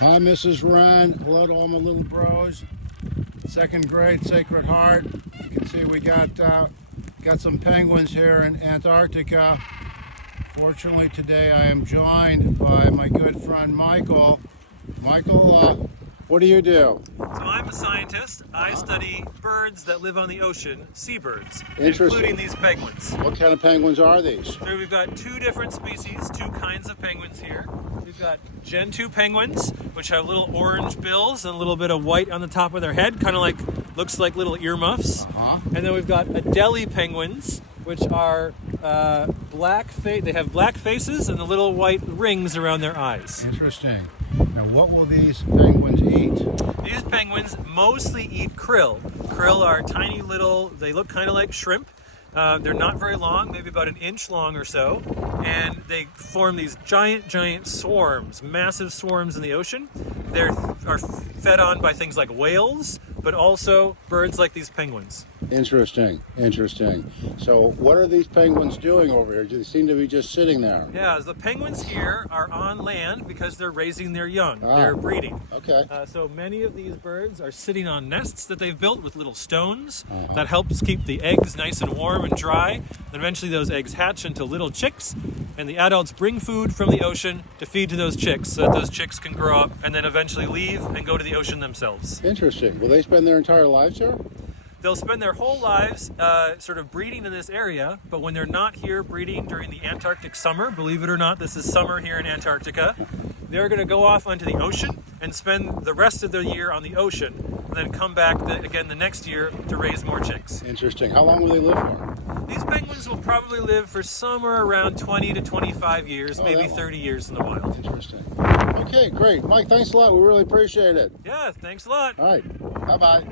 Hi, Mrs. Wren. Hello to all my little bros. Second grade, Sacred Heart. You can see we got some penguins here in Antarctica. Fortunately, today I am joined by my good friend Michael. Michael, what do you do? So I'm a scientist. I study birds that live on the ocean, seabirds, Interesting. including these penguins. What kind of penguins are these? So we've got two different species, two kinds of penguins here. We've got Gen 2 penguins, which have little orange bills and a little bit of white on the top of their head, kind of like, looks like little earmuffs. And then we've got Adelie penguins, which are they have black faces and the little white rings around their eyes. Interesting. Now, what will these penguins eat? These penguins mostly eat krill. Krill are tiny little, they look kind of like shrimp. They're not very long, maybe about an inch long or so, and they form these giant swarms, massive swarms in the ocean. They are fed on by things like whales, but also birds like these penguins. Interesting. So what are these penguins doing over here? They seem to be just sitting there. Yeah, the penguins here are on land because they're raising their young. They're breeding. Okay. So many of these birds are sitting on nests that they've built with little stones. That helps keep the eggs nice and warm and dry. And eventually those eggs hatch into little chicks, and the adults bring food from the ocean to feed to those chicks so that those chicks can grow up and then eventually leave and go to the ocean themselves. Interesting. Will they spend their entire lives here? They'll spend their whole lives sort of breeding in this area, but when they're not here breeding during the Antarctic summer, believe it or not, this is summer here in Antarctica, they're going to go off onto the ocean and spend the rest of their year on the ocean, and then come back again the next year to raise more chicks. Interesting. How long will they live for? These penguins will probably live for somewhere around 20 to 25 years, maybe 30 years in the wild. Interesting. Okay, great. Mike, thanks a lot. We really appreciate it. Yeah, thanks a lot. All right. Bye-bye.